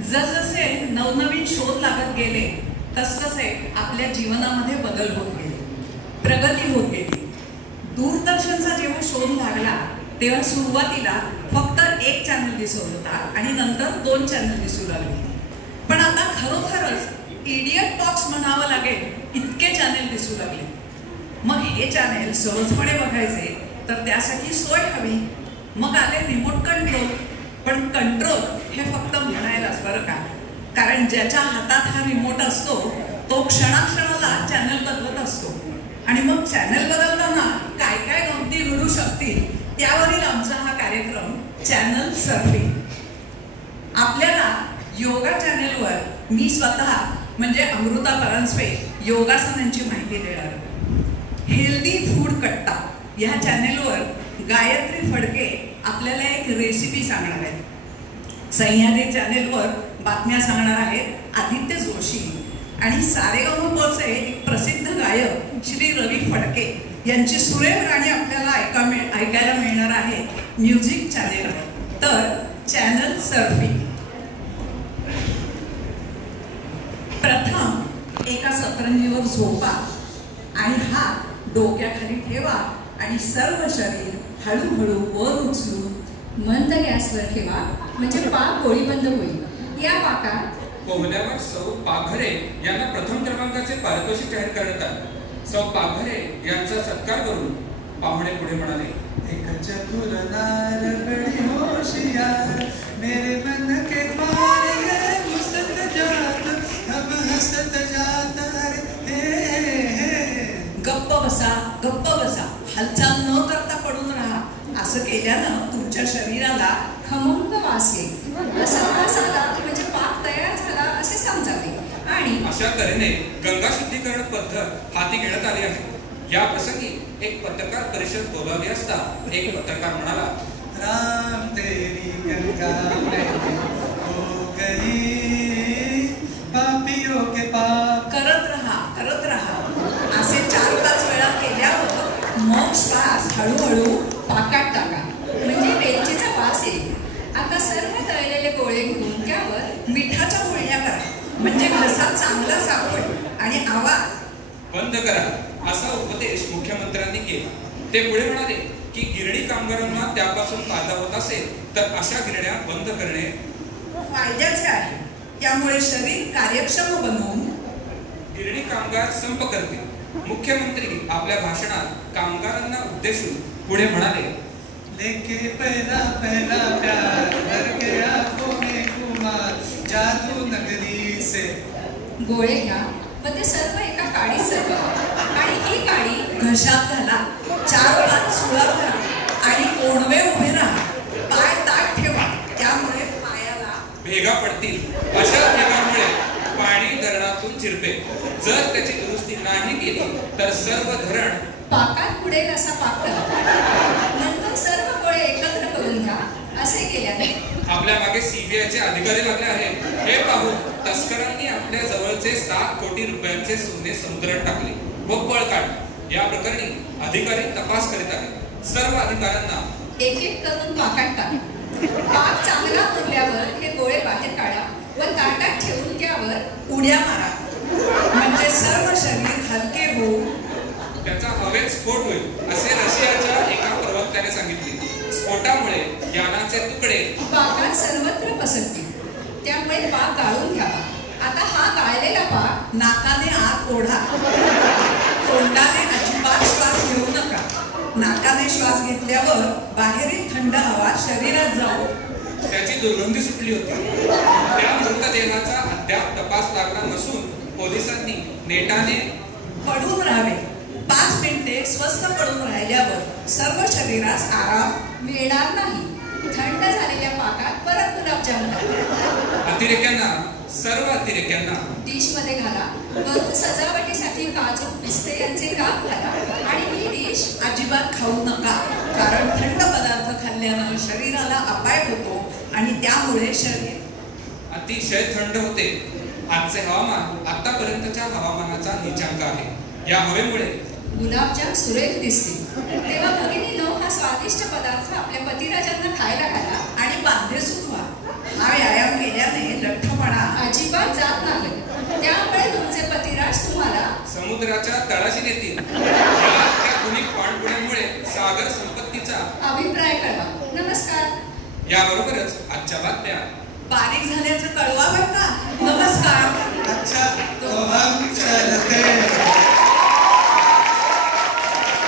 जसजसे नवनवीन शोध लागत गेले तसतसे आपल्या जीवनामध्ये बदल होत गेले, प्रगती होत गेली. दूरदर्शनचा जेव्हा शोध लागला तेव्हा सुरुवातीला फक्त एक चॅनल दिसत होता आणि नंतर 2 चॅनल दिसू लागले. पण आता खरोखरच इडियट टॉक्स म्हणावं लागेल इतके चॅनल दिसू लागले. मग हे चॅनल सहजपणे बघायचे तर त्यासाठी सोय हवी. मग आले रिमोट कंट्रोल. पण कंट्रोल हे फक्त म्हणायलाच बरं का, कारण ज्याच्या हातात हा रिमोट असतो तो क्षणाक्षणाला चॅनल बदलत असतो. आणि मग चॅनल बदलताना काय काय गमती घडू शकतील त्यावरील आमचा हा कार्यक्रम चॅनल सर्फिंग. आपल्याला योगा चॅनलवर मी स्वतः म्हणजे अमृता परांजपे योगासनांची माहिती देणार. हेल्दी फूड कट्टा या चॅनलवर गायत्री फडके आपल्याला एक रेसिपी सांगणार आहेत. सह्याद्री चॅनलवर बातम्या सांगणार आहेत आदित्य जोशी. आणि सारेगमपचे एक प्रसिद्ध गायक श्री रवी फडके यांची सुरेख गाणी आपल्याला ऐकायला मिळणार आहे म्युझिक चॅनेलवर. तर चॅनल सर्फिंग. प्रथम एका सतरंजीवर झोपा आणि हात डोक्याखाली ठेवा आणि सर्व शरीर हळूहळू वर उचलून मंद गॅसवर ठेवा म्हणजे पाक गोळी बंद होईल. या पाकात पोहल्यावर सौ पाघरे यांना प्रथम क्रमांकाचे पारितोषिक जाहीर करण्यात आले. सौ पाघरे यांचा सत्कार करून पाहुणे पुढे म्हणाले, एक चतुर नार बड़ी होशियार मेरे मन के पार ये मुसत जात अब हसत जात हे. गप्प बसा, गप्प बसा, हालचाल न करता पडून राहा. असं केल्यानं तुमच्या शरीराला खमंग वास येईल. असा वास आला म्हणजे पाक तयार झाला असे समजावे. आणि अशा तऱ्हेने गंगा शुद्धीकरण पद्धत हाती घेण्यात आली आहे. या प्रसंगी एक पत्रकार परिषद बोलावली असता एक पत्रकार म्हणाला, राम तेरी गंगा हो गई पापियों के पाप. करत राहा, करत राहा. असे 4-5 वेळा केल्यावर मग श्वास हळूहळू पाकात टाका म्हणजे वेलचीचा वास येईल. आता सर्व तळलेले गोळे घेऊन त्यावर मिठाच्या गुळण्या करा म्हणजे घसा चांगला साफ होईल. आणि आवाज बंद करा असा उपदेश मुख्यमंत्र्यांनी केला. ते पुढे म्हणाले की गिरणी कामगारांना त्यापासून फायदा होत असेल तर अशा गिरण्या बंद करणे फायद्याचे आहे. त्यामुळे शरीर कार्यक्षम बनवून गिरणी कामगार संप करतील. मुख्यमंत्री आपल्या भाषणात कामगारांना उद्देशून पुढे म्हणाले, लेके पहला पहला प्यार भर गया आंखों में कुमार जादू नगरी से. गोळे घ्या व ते सर्व एका काडीत सर्व आणि ही काडी घशात घाला. 4-5 सुळा करा आणि ओणवे उभे राहा. पाय ताठ ठेवा त्यामुळे पायाला भेगा पडतील. अशा भेगांमुळे पाणी धरणातून चिरपे. जर त्याची दुरुस्ती नाही केली तर सर्व धरण पाकात पुढे असा पाक करा. नंतर सर्व गोळे एकत्र करून घ्या. असे केल्याने आपल्या मागे सीबीआयचे अधिकारी लागले आहेत. हे पाहून तस्करांनी आपल्या जवळचे 7 कोटी रुपयांचे सोने समुद्रात टाकले व पळ काढले. या प्रकरणी अधिकारी तपास करीत आहेत. सर्व अधिकाऱ्यांना एक एक करून पाकात टाका. पाक चांगला उरल्यावर हे गोळे बाहेर काढा व ताटात ठेवून त्यावर उड्या मारा म्हणजे सर्व शरीर हलके होऊन त्याचा हवेत स्फोट होईल असे रशियाच्या एका प्रवक्त्याने सांगितले. स्फोटामुळे यानाचे तुकडे पाकात सर्वत्र पसरतील. त्यामुळे पाक गाळून घ्यावा. आता हा गाळलेला पाक नाकाने आत ओढा. तोंडाने अजिबात श्वास घेऊ नका. नाकाने श्वास घेतल्यावर बाहेरील थंड हवा शरीरात जाऊ त्याची दुर्गंधी सुटली होती. त्या मृतदेहाचा अद्याप तपास लागला नसून पोलिसांनी नेटाने पडून राहावे. 5 मिनिटे स्वस्थ पडून राहिल्यावर सर्व शरीरास आराम मिळणार नाही. थंड झालेल्या पाकात परत गुलाबजामुन सर्व अतिरेक्यांना डिश मध्ये घाला. वरून सजावटीसाठी काजू पिस्ते यांचे काप घाला. आणि ही डिश अजिबात खाऊ नका कारण थंड पदार्थ खाल्ल्यानं शरीराला अपाय होतो आणि त्यामुळे शरीर अतिशय थंड होते. आजचे हवामान आतापर्यंतच्या हवामानाचा नीचांक आहे. या हवेमुळे गुलाबजाम सुरेख दिसतील. तेव्हा भगिनींनो हा स्वादिष्ट पदार्थ आपल्या पतिराजांना खायला घाला आणि बांधे सुटवा. हा व्यायाम केल्याने लठ्ठ समुद्राच्या तळाशी नेतील. त्या दोन्ही पाणबुड्यांमुळे सागर संपत्तीचा अभिप्राय कळवा. नमस्कार. याबरोबरच आजच्या बातम्या बारीक झाल्याचं कळवा बरं का.